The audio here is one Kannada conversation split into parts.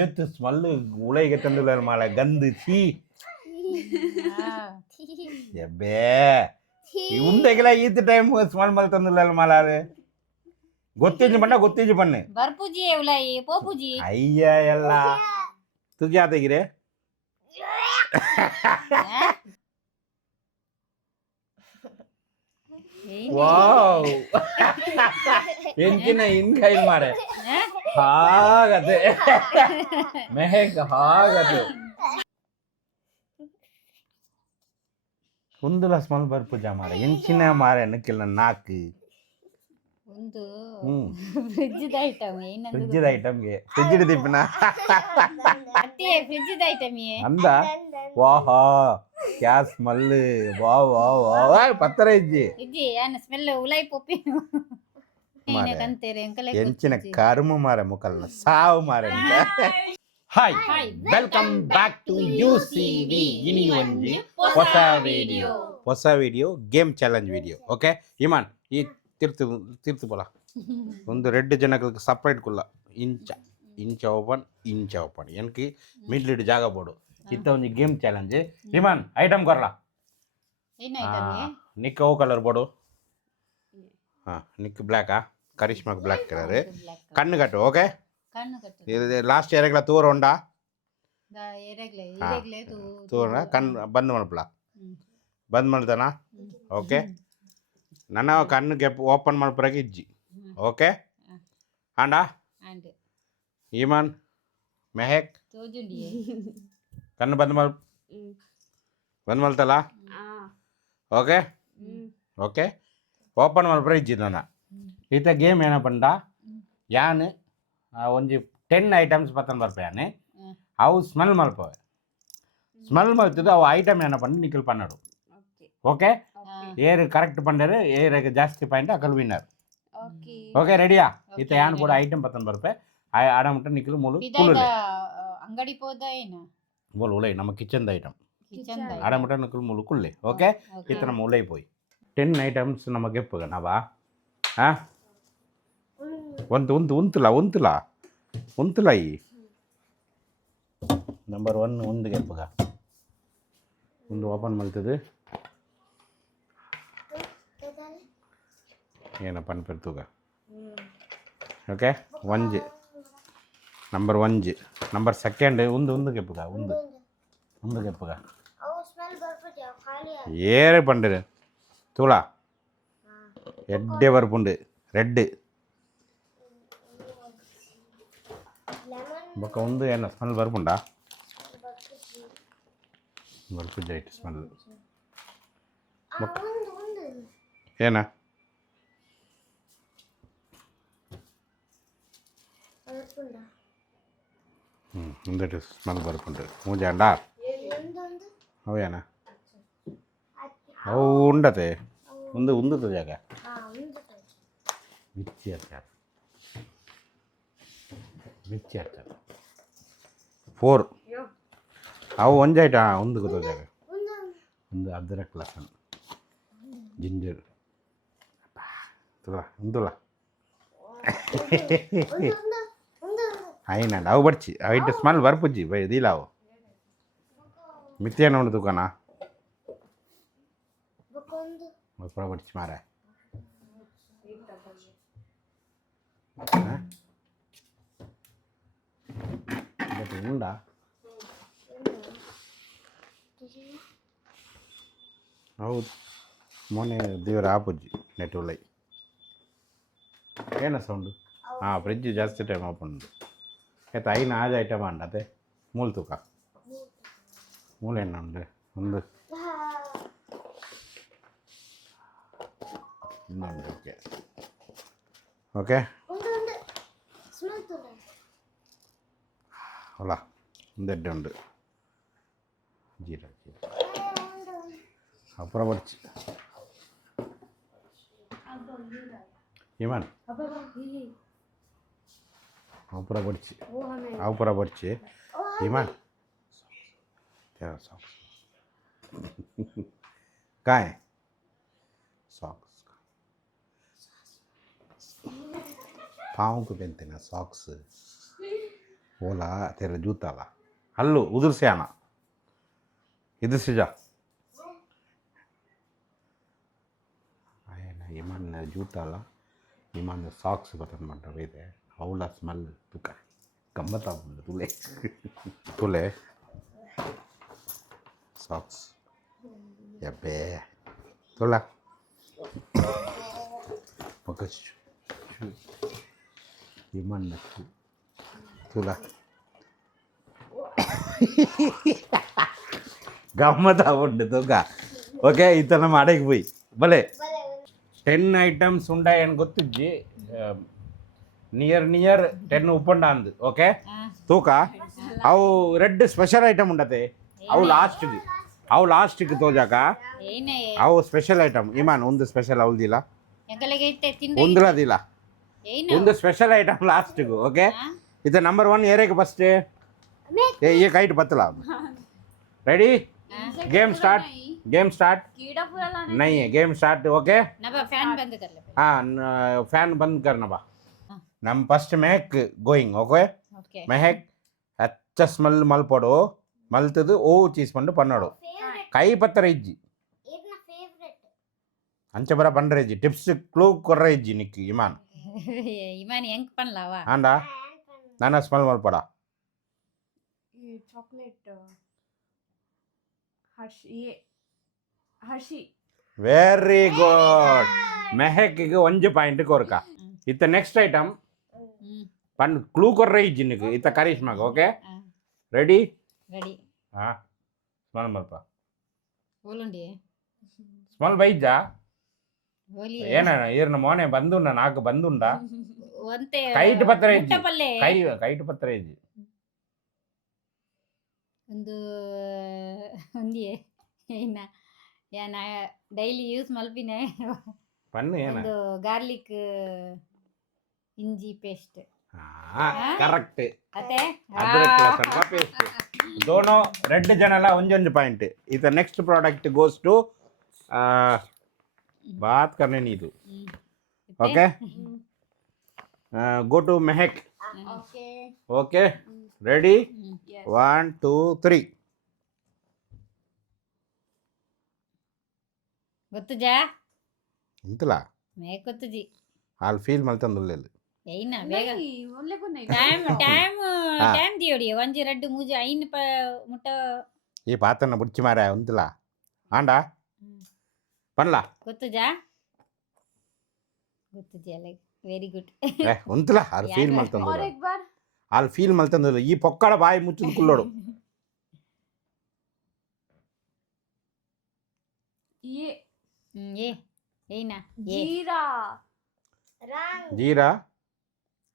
ಏತು ಸ್ಮೆಲ್ ಉಳೈಗೆ ತಂದಿಲ್ಲ ಮಾಲ ಗಂಧ ಛೀ ಎಬ್ಬೇ ఉందెగల ఈత టైం స్మెల్ మల్ ತಂದಿಲ್ಲ ಮಾಲಾರೆ ಗೊತ್ತಿಜ್ಜಿ ಬಣ್ಣ ಬರ್ಪುಜಿ ಉಲೈ ಪೋಪುಜಿ ಅಯ್ಯ ಎಲ್ಲ ತುಜಿ ಆತಗಿರೆ ವಾವ್ ಎಂಚಿನ ಇನ್ಕೈ ಮಾರೆ ಹಾಗದೆ ಮೆಹಕ್ ಹಾಗದೆ ಒಂದುಲ ಸ್ಮೆಲ್ ಬರ್ಪುಜ ಮಾರೆ ಎಂಚಿನ ಮಾರೆ ನಕ್ಕಿಲ್ಲ ನಾಕು ಒಂದು ಫ್ರಿಡ್ಜ್ ಐಟಮ್ ಫ್ರಿಡ್ಜ್ ಐಟಮ್ಗೆ ಫ್ರಿಡ್ಜ್ ದಿಪ್ಪಿನ ಅತ್ತೆ ಫ್ರಿಡ್ಜ್ ಐಟಮ್ ಅಂದ ವಾಹಾ ಕ್ಯಾ ಸ್ಮೆಲ್ ವಾ ವಾ ವಾ ಪತ್ತರ ಇಜ್ಜಿ ಇಜ್ಜಿ ಏನ ಸ್ಮೆಲ್ ಉಲೈ ಪೊಪ್ಪಿ ಕಂತೇರೆ ಅಂಕಲೆ ಎಂಚಿನ ಕರ್ಮ ಮಾರೆ ಮುಕಲ್ನ ಸಾವು ಮಾರೆ hi welcome back to UCV ಇನಿ ಒಂಜಿ ಹೊಸ video game challenge video okay ಇಮಾನ್ ಈ ತೀರ್ತು ಬೋಲ ಒಂದು ರೆಡ್ ಜನಕ್ಕೆ ಸಪ್ರೇಟ್ ಕುಲ್ಲ ಇಂಚ ಓಪನ್ ಎನ್ಕಿ ಮಿಡ್ಲಿಡ್ ಜಾಗ ಬೋಡು ಇತ್ತ ಒಂದು ಗೇಮ್ ಚಾಲೆಂಜ್ ಇಮಾನ್ ಐಟಮ್ ಕೊರ್ಲ ನಿಕ್ ಓ ಕಲರ್ ಬೋಡು ನಿಕ್ ಬ್ಲ್ಯಾಕಾ ಕರಿಷ್ಮಾಕ್ ಬ್ಲ್ಯಾಕ್ ಕಲರ್ ಕಣ್ಣು ಕಟ್ಟು ಓಕೆ ಲಾಸ್ಟ್ ಎರೆಗ್ಲ ತೂರ ಉಂಡ ತೂರ ಕಣ್ಣು ಬಂದ್ ಮಲ್ಪಲ ಬಂದ್ ಮಲ್ತನ ಓಕೆ ನನ್ನ ಕಣ್ಣು ಗೆಪ್ ಓಪನ್ ಮಲ್ಪರಾಗ ಇಜ್ಜಿ ಓಕೆ ಆಂಡ ಈಮಾನ್ ಮೆಹಕ್ ಕಣ್ಣು ಬಂದ್ ಮಲ್ತಲ್ಲ ಓಕೆ ಓಕೆ ಓಪನ್ ಮಲ್ಪರ ಇಜ್ಜಿ ನನ್ನ ಈತ ಗೇಮ್ ಏನಪ್ಪಂಡ ಯಾನ್ ಒಂಜಿ 10 ಐಟಮ್ಸ್ ಪತ್ತನ್ ಬರ್ಪೇನೆ ಅವು ಸ್ಮೆಲ್ ಮಲ್ಪವೆ ಸ್ಮೆಲ್ ಮಲ್ತಿದ್ದು ಅವು ಐಟಮ್ ಏನಪ್ಪಂಡ ನಿಖಿಲ್ ಪನ್ನಡು ಓಕೆ ಏರು ಕರೆಕ್ಟ್ ಪಂಡರೆ ಏರಿಗೆ ಜಾಸ್ತಿ ಪಾಯಿಂಟ್ ಅಕಲ್ ವಿನ್ನರ್ ಓಕೆ ರೆಡಿಯಾ ಈತ ಯಾನ್ ಕೂಡ ಐಟಮ್ ಪತ್ತನ್ ಬರ್ಪೆ ಆಡಮುಟ್ಟ ನಿಖಿಲ್ ಮೂಲು ಕುಳ್ಳೆ ಅಂಗಡಿ ಪೋದ ಏನ ಬೋಲ್ ಉಳೈ ನಮ್ಮ ಕಿಚನ್ ಐಟಮ್ ಆಡಮುಟ್ಟ ನಿಖಿಲ್ ಮೂಲು ಕುಳ್ಳೆ ಓಕೆ ಈತ ನಮ್ಮ ಉಳೈ ಪೋಯ್ 10 ಐಟಮ್ಸ್ ನಮ್ಮ ಗೆಪ್ಪುಗ ನಾವಾ ಒಂತುಲ ಈ ನಂಬರ್ 1 ಒಂದು ಗೆಪ್ಪುಗ ಒಂದು ಓಪನ್ ಮಲ್ತದು ಏನಪ್ಪ ಅನ್ಪಿರ್ತುಗ ಓಕೆ ಒಂಜ್ ನಂಬರ್ 1 ನಂಬರ್ ಸೆಕೆಂಡ್ ಒಂದು ಗೆಪ್ಪುಗ ಒಂದು ಗೆಪ್ಪುಗ ಏರೆ ಪಂಡರು ತೂಳ ಎಡ್ಡೆ ಬರ್ಪುಂಡು ರೆಡ್ ಬೊಕ್ಕ ಒಂದು ಏನು ಸ್ಮೆಲ್ ಬರ್ಪುಂಡ ಬರ್ಪುಜ್ ಐಟ್ ಸ್ಮೆಲ್ ಏನ ಒಂದೆಟ್ಟು ಸ್ಮೆಲ್ ಬರ್ಪುಂಡು ಮೂಜಾಂಡ ಅವೇನ ಅವು ಉಂಡತೆ ಒಂದು ಜಾಗ ಮಿರ್ಚಿ ಹಚ್ಚಾರ 4 ಅವು ಒಂದು ಐಟ ಒಂದು ಗೊತ್ತಾಗ ಒಂದು ಅದ್ರಕ್ ಲಸನ್ ಜಿಂಜರ್ ಒಂದುಲ అయినా అవు పడిచి అవి స్మెల్ వరపుజ్జి బై దీలావు మిత్యాన ఉండు దుకానా ఇప్పుడు పడిచి మారా ఉండా ಅವು ಮೊನ್ನೆ ದೇವರ ಆಪುಜ್ಜಿ ನೆಟ್ ಉಳ್ಳೈ ಏನ ಸೌಂಡು ಫ್ರಿಡ್ಜ್ ಜಾಸ್ತಿ ಟೈಮ್ ಓಪನ್ ಉಂಡು ಆಯ್ತು ಐನ ಆಜ ಐಟಮ್ ಅಂಡ ಅದೇ ಮೂಲು ತೂಕ ಮೂಲೆಣ್ಣ ಉಂಡು ಒಂದು ಇನ್ನೊಂದು ಓಕೆ ಓಕೆ ಅಲ್ಲ ಒಂದೆಡ್ಡೆ ಉಂಡು ಜೀರ ಅಪುರ ಬಡ್ಚಿ ಇಮಾನ್ ಅಪುರ ಬಡ್ಚಿ ಇಮಾನ್ ಸಾಕ್ಸ್ काय सॉक्स पाँव को पहनते ना सॉक्स ಓಲಾ ತೆರೆ ಜೂತಾಲ ಅಲ್ಲು ಉದುರ್ಸ್ಯಾನ ಇದು ಸಿಜ ఆయన ఏమన్నా జూతాల ఏమన్నా సాక్స్ బటన్ ಮಾಡ್ತಾವೆ ಇದೆ ಅವಳ ಸ್ಮೆಲ್ ತುಕ ಗಮ್ಮತ್ತ ತುಲೆ ತುಲೆ ಸಾಕ್ಸ್ ಯಬ್ಬೆ ತುಳ ಮಗಸ್ ఏమన్నా ತುಲ గమ్మత ఉండు ತುಕ ఓకే ఇతను అడగి పోయి భలే 10 ಐಟಮ್ಸ್ ಉಂಡಾಯನ್ ಗೊತ್ತಿಜ್ಜಿ ನಿಯರ್ 10 ಉಪ್ಪಂಡ ಅಂದು ಓಕೆ ತೂಕ ಅವು ರೆಡ್ ಸ್ಪೆಷಲ್ ಐಟಮ್ ಉಂಡತೆ ಅವು ಲಾಸ್ಟ್ಗೆ ತೋಜಾಕ ಏನೇ ಅವು ಸ್ಪೆಷಲ್ ಐಟಮ್ ಇಮಾನ್ ಒಂದು ಸ್ಪೆಷಲ್ ಅವಲ್ದಿಲ್ಲ ಎಂಕಲೆಗೆ ಇಟ್ಟೆ ತಿಂದ ಒಂದ್ರದಿಲ್ಲ ಏನು ಒಂದು ಸ್ಪೆಷಲ್ ಐಟಮ್ ಲಾಸ್ಟ್ಗೆ ಓಕೆ ಇದು ನಂಬರ್ 1 ಏರೇಗೆ ಫಸ್ಟ್ ये काइट पतला रेडी गेम स्टार्ट कीड़ा पूरा लाना नहीं है game start okay Naba fan ಬಂದ್ कर ले हाँ फैन बंद करना बा नम फस्ट महक गोइंग ओके ಓಕೆ महक अच्छा स्मेल मलपड़ो मलतದು ಓ ಚೀಸ್ ಪಂಡು ಪನ್ನೋಡು ಕೈ ಪತ್ತರ ಇಜ್ಜಿ ಅಂಚ ಬರ ಪಂಡ್ರೆ ಇಜ್ಜಿ ಟಿಪ್ಸ್ ಕ್ಲೂ ಕೊರ್ರೆ ಇಜ್ಜಿ ನಿಕ್ಕಿ ಇಮಾನ್ ಇಮಾನ್ ಹೆಂಗ್ ಪನ್ಲಾವಾ ಆಂಡಾ ನಾನ ಸ್ಮೆಲ್ ಮಲ್ಪಡ ये chocolate Harshi very good ಮೆಹಕ್ಗೆ 1 point ಕೊರ್ಕ ಇತ್ತ ನೆಕ್ಸ್ಟ್ ಐಟಮ್ ಪನ್ ಕ್ಲೂ ಕೊರ್ರೆ ಇಜ್ಜಿ ನಿಕ್ ಇತ್ತ ಕರಿಷ್ಮಾಗ ಓಕೆ ರೆಡಿ ರೆಡಿ ಹಾ ಸ್ಮೆಲ್ ಮಲ್ಪ ಓಲುಂಡಿ ಸ್ಮೆಲ್ ಬೈಜಾ ಓಲಿ ಏನ ಈರ್ನ ಮೋನೆ ಬಂದುಂಡ ನಾಲ್ಕು ಬಂದುಂಡ ಒಂತೆ ಕೈಟ್ ಪತ್ರ ಇಜ್ಜಿ ಪಲ್ಲೆ ಕೈಟ್ ಪತ್ರ ಇಜ್ಜಿ ಒಂದು ಒಂದಿಯೇ ಏನ ಯಾನ ಡೈಲಿ ಯೂಸ್ ಮಲ್ಪಿನೆ ಪನ್ನು ಏನ ಒಂದು ಗಾರ್ಲಿಕ್ ಇಂಜಿ ಪೇಸ್ಟ್ ಕರೆಕ್ಟ್ ಅತೆ ಅದ್ರಕ್ ಲಸಣ ಪೇಸ್ಟ್ दोनों रेड जनला ಒಂಜೊಂದು ಪಾಯಿಂಟ್ ಇತ ನೆಕ್ಸ್ಟ್ ಪ್ರಾಡಕ್ಟ್ ಗೋಸ್ ಟು बात करने नहीं तू okay go to Mehak okay okay ready yes 1 2 3 ಗೊತ್ತುಜಾ ಇಂತಲ ಮೇಕ್ ಗೊತ್ತುಜಿ ಆಲ್ ಫೀಲ್ ಮಲ್ತಂದುಲ್ಲೆಲ್ಲ ಏನ ಬೇಗ नहीं ओनली को नहीं ಟೈಮ್ ದಿಯೋಡಿ ಒಂಜಿ ರಡ್ಡು ಮೂಜಿ ಐನ್ ಮುಟ್ಟ ಈ ಪಾತನ ಬುಡ್ಚಿ ಮಾರ ಉಂತಲ ಆಂಡ ಪನ್ಲ ಗೊತ್ತುಜಾ ಗೊತ್ತುಜಿ ಅಲ್ಲ ವೆರಿ ಗುಡ್ ಉಂತಲ ಆಲ್ ಫೀಲ್ ಯಾರು? और ಮಲ್ತಂದು एक बार ಆಲ್ ಫೀಲ್ ಮಲ್ತಂದು ಈ ಪೊಕ್ಕಳ ಬಾಯಿ ಮುಚ್ಚದು ಕುಲ್ಲೋಡು ये ಏ ಏನ ಏ जीरा ಜೀರಾ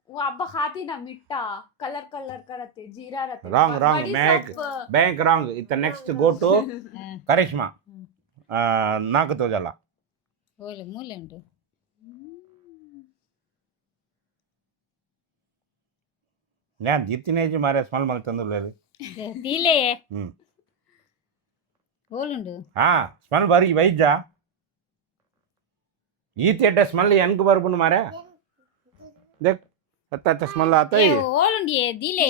वो अब्बा खाती ना मिट्टा कलर कलर करते जीरा रहते Wrong, wrong, बड़ी महक। सब, ಬ್ಯಾಂಕ್ ರಾಂಗ್ ಇತ್ತ ನೆಕ್ಸ್ಟ್ ಗೋ ಟು ಕರಿಷ್ಮಾ ಹ್ಮ್. ನಾಲ್ಕು ತೋಜಲ್ಲ ಓಲು ಮೂಲೆ ಉಂಟು ನಾನು ಜಿತ್ತಿನೇಜಿ ಮಾರ ಸ್ಮೆಲ್ ಮಲ್ತಂದುಲ್ಲೇರು ತೀಲೆ ಹ್ಮ್ ಓಲುಂಡು ಹಾ ಸ್ಮೆಲ್ ಬರಿ ವೈಜ ಈ ತೆಡ್ಡ ಸ್ಮೆಲ್ ಹೆಂಗ್ ಬರ್ಬುನು ಮಾರ ದೇಖ್ ಅತ್ತ ಸ್ಮೆಲ್ ಆತ ಏ ಓಲುಂಡಿ ದಿಲೆ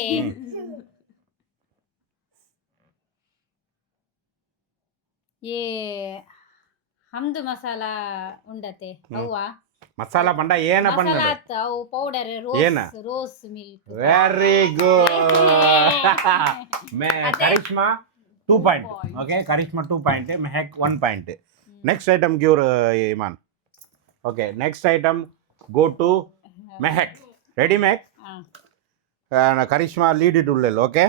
ಏ ಹಮ್ದು ಮಸಾಲಾ ಉಂಡತೆ ಅವ್ವಾ ಮಸಾಲ ಬಂಡ ಏನ ಮಸಾಲಾ ಬಂದ ಆತ್ ಅವು ಪೌಡರ್ ಏನ? ರೋಸ್ ಮಿಲ್ಕ್ ವೆರಿ ಗುಡ್ ಅದೇ. Karishma 2 point okay Karishma 2 point Mehak 1 point next item give Iman okay next item go to Mehak ready Mehak Karishma lead it ಉಳ್ಳೆಲ್ಲ ಓಕೆ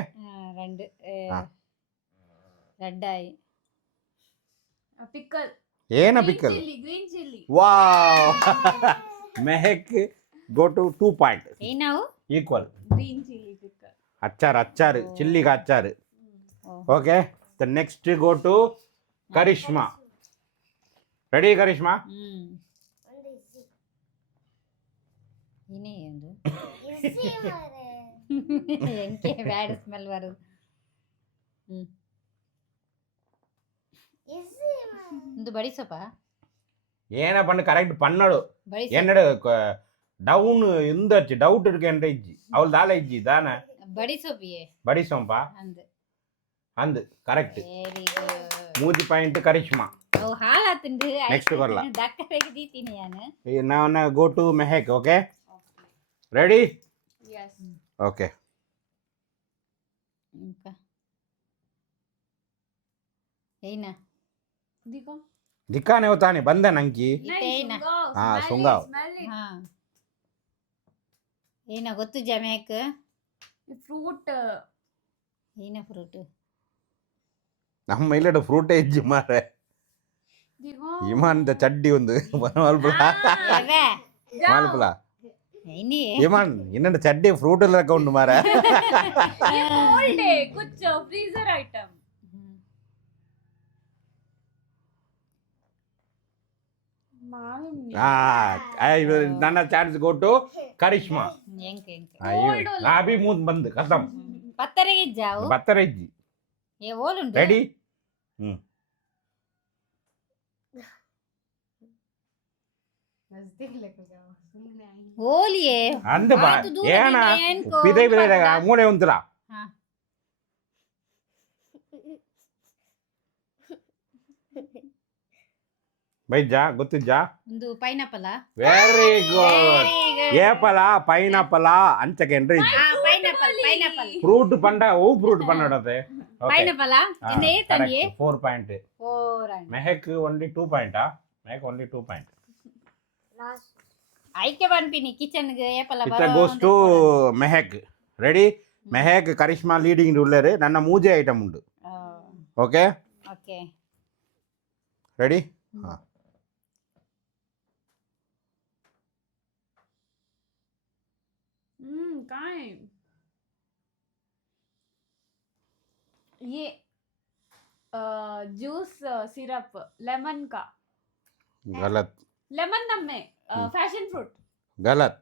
രണ്ട് ആ. റെഡായി पिकल ಏನ pickle green chilli wow Mehak go to 2 point ಏನಾವು ಈಕ್ವಲ್ ग्रीन चिल्ली पिकल ಅಚ್ಚಾರು ಚಿಲ್ಲಿಗೆ ಅಚ್ಚಾರು okay the next go to Karishma ready Karishma ಇನೇ ಒಂದು ಎಂಕೆ ಬ್ಯಾಡ್ ಸ್ಮೆಲ್ ಬರುದು ಒಂದು ಬಡಿಸಪ್ಪ ಏನ ಪಂಡು ಕರೆಕ್ಟ್ ಪನ್ನಡು ಬಡಿಸ என்னோட டவுன் இருந்துச்சு டவுட் இருக்கு என்ற இஜ்ஜி அவள் தால இஜ்ஜி தானே ಬಡಿ ಸೊಪ್ಪಿಯೇ ಬಡಿ ಸೋಂಪಾ ಅಂದ್ ಅಂದ್ ಕರೆಕ್ಟ್ ವೆರಿ ಗುಡ್ ಮೂಜಿ ಪಾಯಿಂಟ್ ಕರಿಷ್ಮಾ ಅವು ಹಾಲಾತುಂಡು Next ಬರ್ಲ. ದಕ್ಕರೆಗೆ ದೀತೀನಿ ನಾನು now go to Mehek, okay? Ready? Yes. Okay. ಏನ देखो ದಿಕ್ಕಾನೆ ಹೋತಾನೆ ಬಂದ ನಂಕಿ नहीं ना। सुंगाओ हाँ, smell it, सुंगाओ। smell it. ಹಾ ಏನ ಗೊತ್ತು ಜಮೇಕ್ ये fruit ಏನ ಫ್ರೂಟ್ ನಮ್ಮ ಇಲ್ಲಡ ಫ್ರೂಟ್ ಇಜ್ಜಿ ಮಾರೆ देखो ಇಮಾನ್ದ ಚಡ್ಡಿ ಒಂದು ಮಲ್ಪಲ ಎವೆ ಮಲ್ಪಲ ಏನಿ ಇಮಾನ್ ಇನ್ನೊಂದು ಚಡ್ಡಿ ಫ್ರೂಟ್ ಎಲ್ಲ ಉಂಟು ಮಾರ ये cold है कुछ freezer item. ನನ್ನ ಚಾನ್ಸ್ ಕೊಟ್ಟು ಕರಿಷ್ಮಾ ಎಂಕ್ ಎಂಕ್ ನಾಬಿ ಮೂದ್ ಬಂದ್ ಕದಂ ಪತ್ತರೆಗೆ ಜಾವು ಬತ್ತರ ಇಜ್ಜಿ ಏ ಓಲುಂಡು ರೆಡಿ ಓಲಿಯೇ ಅಂದ ಬಾ ಆತು ದೂರ ಏನ ಬಿಡ್ರೆ ಏನ್ಕೋ ಬಿದೆ ಬಿದೆ ಮಾಡ್ದ? ಮೂಳೆ ಉಂತಲ ಹಾ. ಬೈಜಾ ಗೊತ್ತಿಜ್ಜಾ ಒಂದು ಪೈನಾಪಲ್ ವೆರಿ ಗುಡ್ ಏಪಲ ಪೈನಾಪಲ ಅಂಚಕೇನ್ರಿ ಪೈನಾಪಲ್ ಪೈನಾಪಲ್ ಫ್ರೂಟ್ ಪಂಡ ಓ ಫ್ರೂಟ್ ಪಂಡಡತೆ ಪೈನಾಪಲ್ ಎನ್ನೇ ತಂದಿಯೇ 4 point 4 and Mehak only 2 point Mehak only 2 point ಐಕೆ ಬನ್ಪಿನಿ ಕಿಚನ್ ಗೆ ಏಪಲ ಇತ್ತ goes to Mehak ready Mehak Karishma leading ಉಳ್ಳೇರು ನನ್ನ ಮೂಜೆ ಐಟಮ್ ಉಂಟು ಓಕೆ ಓಕೆ ರೆಡಿ ಹಾ कहाँ है ये जूस सिरप लेमन का गलत लेमन नम में फैशन फ्रूट गलत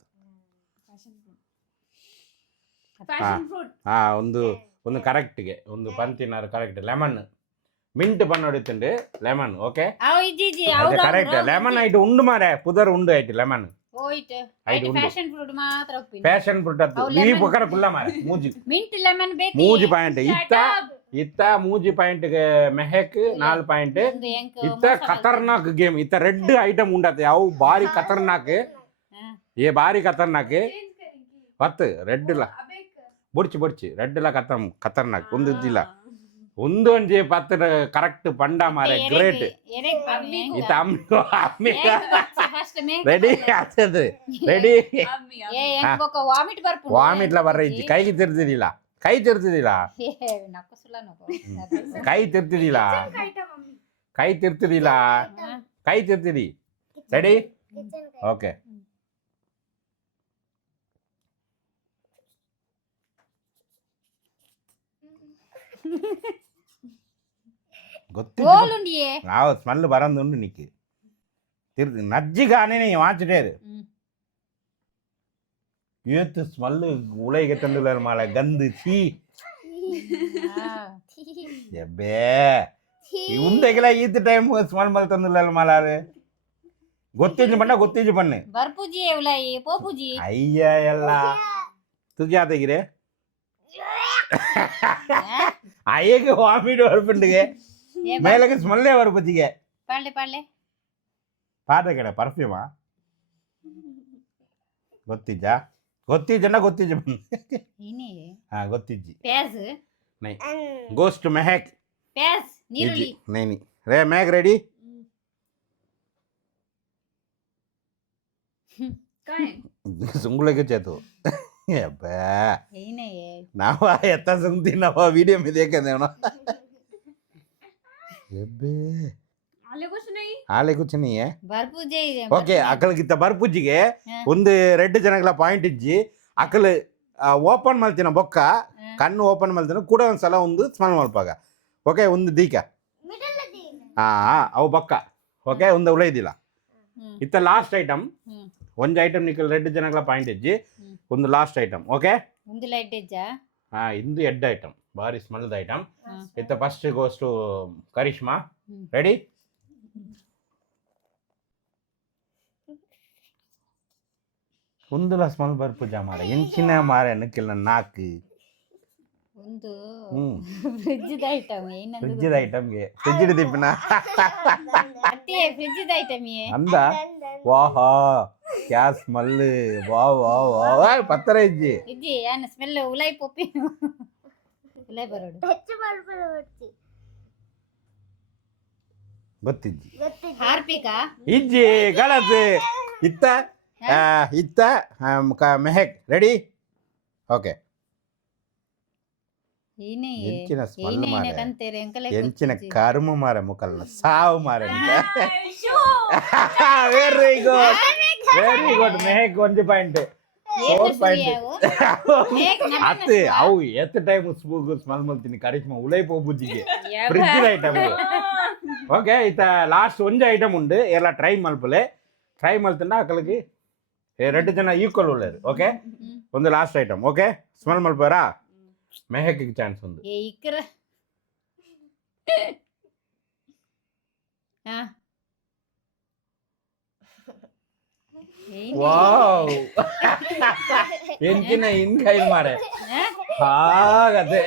फैशन फ्रूट ಹಾ ಒಂದು ಕರೆಕ್ಟ್ಗೆ ಒಂದು ಪಂತಿನಾರು ಕರೆಕ್ಟ್ ಲೆಮನ್ ಮಿಂಟ್ ಪನ್ನೊಡಿತುಂಡು ಲೆಮನ್ ಓಕೆ ಅವು ಇಜ್ಜಿ ಅದು ಕರೆಕ್ಟ್ ಲೆಮನ್ ಐಟ್ ಉಂಡು ಮಾರೆ ಪುದರ್ ಉಂಡು ಐಟ್ ಲೆಮನ್ ಹೋಯ್ತು ಐದು ಐದು ಉಂಡು. ಫ್ಯಾಷನ್ ಫ್ರೂಟ್ ಮಾತ್ರ ಒಪ್ಪಿನಿ ಫ್ಯಾಷನ್ ಫ್ರೂಟ್ ಅತ್ತು ಅವು ಈ lemon. ಪೊಕರ ಕುಲ್ಲ ಮಾರೆ ಮೂಜಿ ಮಿಂಟ್ ಲೆಮನ್ ಬೇಕು ಮೂಜಿ ಪಾಯಿಂಟ್ ಇತ್ತ ಮೂಜಿ ಪಾಯಿಂಟ್ ಮೆಹಕ್ 4 ಪಾಯಿಂಟ್ ಒಂದು ಎಂಕ್ ಇತ್ತ ಖತರ್ನಾಕ್ ಗೇಮ್ ಇತ್ತ ರೆಡ್ ಐಟಮ್ ಉಂಡತ್ತೆ ಯಾವ ಬಾರಿ ಖತರ್ನಾಕ್ ಏ ಬಾರಿ ಖತರ್ನಾಕ್ ಹೊತ್ತು ರೆಡ್ ಇಲ್ಲ ಬುಡ್ಚಿ ರೆಡ್ ಇಲ್ಲ ಖತರ್ನಾಕ್ ಒಂದು ಇದ್ದಿಲ್ಲ ಒಂದು ಒಂಜಿ ಪತ್ತು ಕರೆಕ್ಟ್ ಪಂಡ ಮಾರೆ ಗ್ರೇಟ್ ಇತ್ತ ಫಸ್ಟ್ ಮೇ ರೆಡಿ ಆಗ್ತದೆ ರೆಡಿ ಏ ಎಂಕ್ ಬೊಕ ವಾಮಿಟ್ ಬರ್ಪುಂಡು ವಾಮಿಟ್ಲ ಬರ್ರ ಇಜ್ಜಿ ಕೈಗೆ ತಿರ್ತಿದಿಲ್ಲ ಕೈ ತಿರ್ತಿದಿಲ್ಲ ನಕ್ಕ ಸುಲ್ಲ ನಕೋ ಕೈ ತಿರ್ತಿದಿಲ್ಲ ಕೈ ತಿರ್ತಿದಿಲ್ಲ ಕೈ ತಿರ್ತಿದಿ ರೆಡಿ ಓಕೆ ಗೊತ್ತಿಲ್ಲ ఓలుండియే ನಾವು ಸ್ಮೆಲ್ ಬರಂದುಂಡು ನಿಕ್ಕಿ ತಿರ್ತಿ ನಜ್ಜಿಗಾನೇ ವಾಚಿಟೇರು ಇವತ್ತು ಸ್ಮೆಲ್ ಉಳೈಗೆ ತಂದಿಲ್ಲ ಮಾಲ ಗಂದು ಚೀ ಎಬ್ಬೇ ಈ ಉಂದೆಗೆಲ್ಲ ಈತ ಟೈಮ್ ಸ್ಮೆಲ್ ಮಲ್ ತಂದಿಲ್ಲ ಮಾಲ ಅದು ಗೊತ್ತಿಜ್ಜು ಬಣ್ಣ ಬರ್ಪುಜಿ ಉಲಾಯಿ ಪೋಪುಜಿ ಅಯ್ಯ ಎಲ್ಲ ತುಜಿ ಆತಗಿರೆ ಅಯ್ಯಗೆ ವಾಮಿಟ್ ಹೊರಪುಂಡಿಗೆ ಮೇಲಕ್ಕೆ ಸ್ಮೆಲ್ಲೇ ಹೊರಪುಜಿಗೆ ಪಾಳೆ ಪಾಳೆ ಪಾದ ಕಡೆ ಪರ್ಫ್ಯೂಮಾ ಗೊತ್ತಿಜ್ಜನ ಬಣ್ಣ ಏನೇ ಹಾ ಗೊತ್ತಿಜ್ಜಿ ಪ್ಯಾಸ್ ನೈ ಗೋಸ್ ಟು ಮೆಹಕ್ ಪ್ಯಾಸ್ ನೀರುಳ್ಳಿ नहीं रे मैग रेडी कहाँ है सुंगुले चेतु अब्बा ಏನೇ नावा एत्ता सुंगती नावा वीडियो में देखे देवना अब्बे आले कुछ नहीं आले कुछ नहीं है ಬರ್ಪುಜೆ ಇದೆ ಓಕೆ ಅಕಲ್ಗಿತ್ತ ಬರ್ಪುಜ್ಜಿಗೆ ಹಾ. ಒಂದು ರೆಡ್ ಜನಗಳ ಪಾಯಿಂಟ್ ಇಜ್ಜಿ ಅಕಲ್ ಓಪನ್ ಮಾಡ್ತೀನ ಬೊಕ್ಕ ಕಣ್ಣು ಓಪನ್ ಮಾಡ್ತೀನ ಕೂಡ ಒಂದ್ಸಲ ಒಂದು ಸ್ಮೆಲ್ ಮಲ್ಪಾಗ ಓಕೆ ಒಂದು ದೀಕ ಹಾ ಅವು ಬೊಕ್ಕ ಓಕೆ ಒಂದು ಉಳಿದಿಲ್ಲ ಹ್ಮ್. ಇತ್ತ ಲಾಸ್ಟ್ ಐಟಮ್ ಹ್ಮ್. ಒಂದು ಐಟಮ್ ನಿಕ್ಕಲ್ ರೆಡ್ ಜನಗಳ ಪಾಯಿಂಟ್ ಇಜ್ಜಿ ಒಂದು ಲಾಸ್ಟ್ ಐಟಮ್ ಓಕೆ ಒಂದು ಲೈಟ್ ಇಜ್ಜಾ ಹಾ ಇಂದು ಎಡ್ ಐಟಮ್ ಬಾರಿ ಸ್ಮೆಲ್ದ ಐಟಮ್ ಹ್ಮ್. ಇತ್ತ first goes to Karishma hmm. Ready ಒಂದುಲ ಸ್ಮೆಲ್ ಬರ್ಪುಜ ಮಾರ ಎಂಚಿನ ಮಾರ ನಕ್ಕಿಲ್ಲ ನಾಕು ಒಂದು ಹ್ಮ್ ಫ್ರಿಜ್ದ ಐಟಮ್ ಏನಂದು ಫ್ರಿಜ್ಜದ ಐಟಮ್ಗೆ ಫ್ರಿಜ್ ಹಿಡಿದಿಪ್ಪಿನ ಅತ್ತೆ ಫ್ರಿಜ್ದ ಐಟಮ್ ಅಂದ ವಾಹಾ ಕ್ಯಾ ಸ್ಮೆಲ್ ವಾ ವಾ ವಾ ವಾ ಪತ್ತರ ಇಜ್ಜಿ ಇಜ್ಜಿ ಏನ್ ಸ್ಮೆಲ್ ಉಲೈ ಪೊಪ್ಪಿ ಉಲೈ ಬರೋಡು ಗೊತ್ತಿಜ್ಜಿ ಹಾರ್ಪಿಕಾ ಇಜ್ಜಿ ಗಳಸ್ ಇತ್ತ ಇತ್ತ ಮೆಹಕ್ ರೆಡಿ ಓಕೆ ಏನೇ ಎಂಚಿನ ಸ್ಮೆಲ್ ಏನೇ ಮಾರೆ ಕಂತೇರೆ ಅಂಕಲೆ ಎಂಚಿನ ಕರ್ಮ ಮಾರೆ ಮುಕಲ್ನ ಸಾವು ಮಾರೆ ಶೂ very good Mehak 1 point 4 point ಅತ್ತೆ ಅವು ಎತ್ತ ಟೈಮ್ ಸ್ಮೆಲ್ ಮಾಡ್ತೀನಿ ಕರಿಷ್ಮಾ ಉಲೈ ಪೋಬುಜಿಗೆ ಫ್ರಿಜ್ ಐಟಮ್ ಓಕೆ ಇತ್ತ ಲಾಸ್ಟ್ ಒಂಜಿ ಐಟಮ್ ಉಂಡು ಎಲ್ಲ ಟ್ರೈ ಮಲ್ಪಲೆ ಟ್ರೈ ಮಲ್ತಂಡ ಅಕಲ್ಗೆ 2 ಜನ ಈಕ್ವಲ್ ಉಳ್ಳೇರು ಓಕೆ ಒಂದು ಲಾಸ್ಟ್ ಐಟಮ್ ಓಕೆ ಸ್ಮೆಲ್ ಮಲ್ಪಾರಾ ಮೆಹಕ್ ಚಾನ್ಸ್ ಉಂದು ಏ ಇಕ್ರ ಹಾ ವಾವ್ ಎಂಚಿನ ಇನ್ಕೈ ಮಾರೆ ಹಾಗದೆ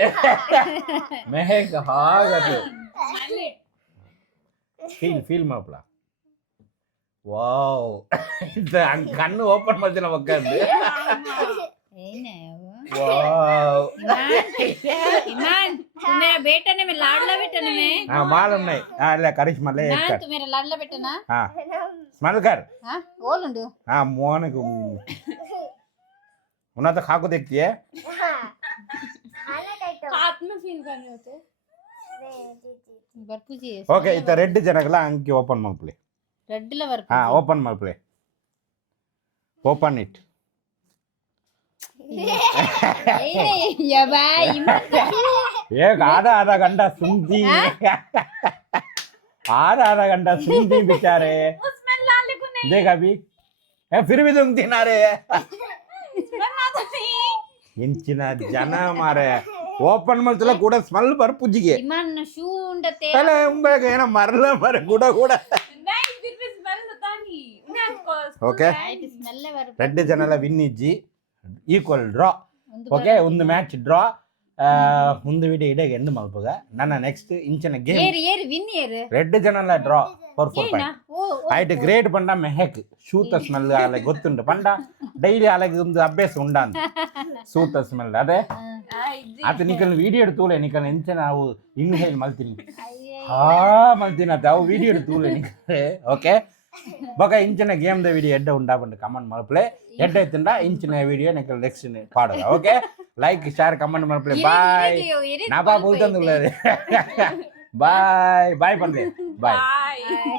ಮೆಹಕ್ ಹಾಗದೆ ಫೀಲ್ ಮಾಪ್ಲ ವಾವ್ ಕಣ್ಣು ಓಪನ್ ಮಾಡ್ತೀನಿ ಒಕ್ಕಂದು ಏನೇ ವಾವ್ इमान तुम्हें बेटा ने मैं लाडला बेटा ने मैं हाँ मालूम नहीं हाँ ले करिश्मा ले एक नान कर तुम्हें लाडला बेटा ना हाँ स्मेल कर हाँ बोलूंडू हाँ मोहन को उन्हें तो खा को देखती है हाथ में फील करने होते बर्फूजी ओके इतना रेड जनगला अंकी ओपन मार रेड ला बर्फूजी हाँ ओपन मार ओपन इट ಏನೇ ಯಬಾ एक आधा घंटा सुनती आधा घंटा सुनती बेचारे उसमें लाले को नहीं देख अभी फिर भी तुम तीन आ रहे मैं ना तो नहीं इंचिना जನ मारे ಓಪನ್ ಮಾಡ್ತಲ್ಲ ಕೂಡ ಸ್ಮೆಲ್ ಬರ್ ಪುಜ್ಜಿಗೆ ಇಮಾನ್ ಶೂ ಉಂಡತೆ ಅಲ್ಲ ಉಂಬಾಗ ಏನ ಮರಲ ಮರ ಕೂಡ नहीं फिर भी स्मेल होता नहीं उन्हें ಓಕೆ ಆಯ್ತು ಸ್ಮೆಲ್ ಬರ್ ರೆಡ್ ಜನಲ ವಿನ್ ಇಜ್ಜಿ ಈಕ್ವಲ್ ಡ್ರಾ ಓಕೆ ಒಂದು ಮ್ಯಾಚ್ ಡ್ರಾ ಒಂದು ವಿಡಿಯೋ ಇಡಗೆ ಎಂಡ್ ಮಲ್ಪಗ ನನ್ನ ನೆಕ್ಸ್ಟ್ ಇಂಚಿನ ಗೇಮ್ ಏರಿ ವಿನ್ ಏರು ರೆಡ್ ಜನಲ ಡ್ರಾ 4 ಏನ ಪಾಯಿಂಟ್ ಐಟ್ ಗ್ರೇಟ್ ಪಂಡ ಮೆಹಕ್ ಶೂತ ಸ್ಮೆಲ್ ಅಲ್ಲ ಗೊತ್ತುಂಟು ಪಂಡ ಡೈಲಿ ಅಲಗೆ ಒಂದು ಅಭ್ಯಾಸ ಉಂಡಾಂತ ಶೂತ ಸ್ಮೆಲ್ ಅದೇ ಆತ ನಿಕಲ್ ವಿಡಿಯೋ ಎಡ್ತೂಲೆ ನಿಕಲ್ ಎಂಚ ನಾವು ಇನ್ಹೇಲ್ ಮಲ್ತೀನಿ ಹಾ ಮಲ್ತೀನಿ ಅದ ಅವು ವಿಡಿಯೋ ಎಡ್ತೂಲೆ ನಿಕಲ್ ಓಕೆ ಬೊಕ ಇಂಚಿನ ಗೇಮ್ ದ ವಿಡಿಯೋ ಎಡ್ಡ ಉಂಡಾ ಬಂದು ಕಮೆಂಟ್ ಮಲ್ಪಲೆ ಎಡ್ಡ ಐತಂಡ ಇಂಚಿನ ವಿಡಿಯೋ ನಿಕಲ್ ನೆಕ್ಸ್ಟ್ ಪಾಡೋದು ಓಕೆ ಲೈಕ್ ಶೇರ್ ಕಮೆಂಟ್ ಮಲ್ಪಲೆ ಬಾಯ್ ನಾ ಬಾ ಬೋಲ್ತಂದು ಬಾಯ್ ಬಾಯ್ ಪಂಡ್ಲೆ ಬಾಯ್ Bye.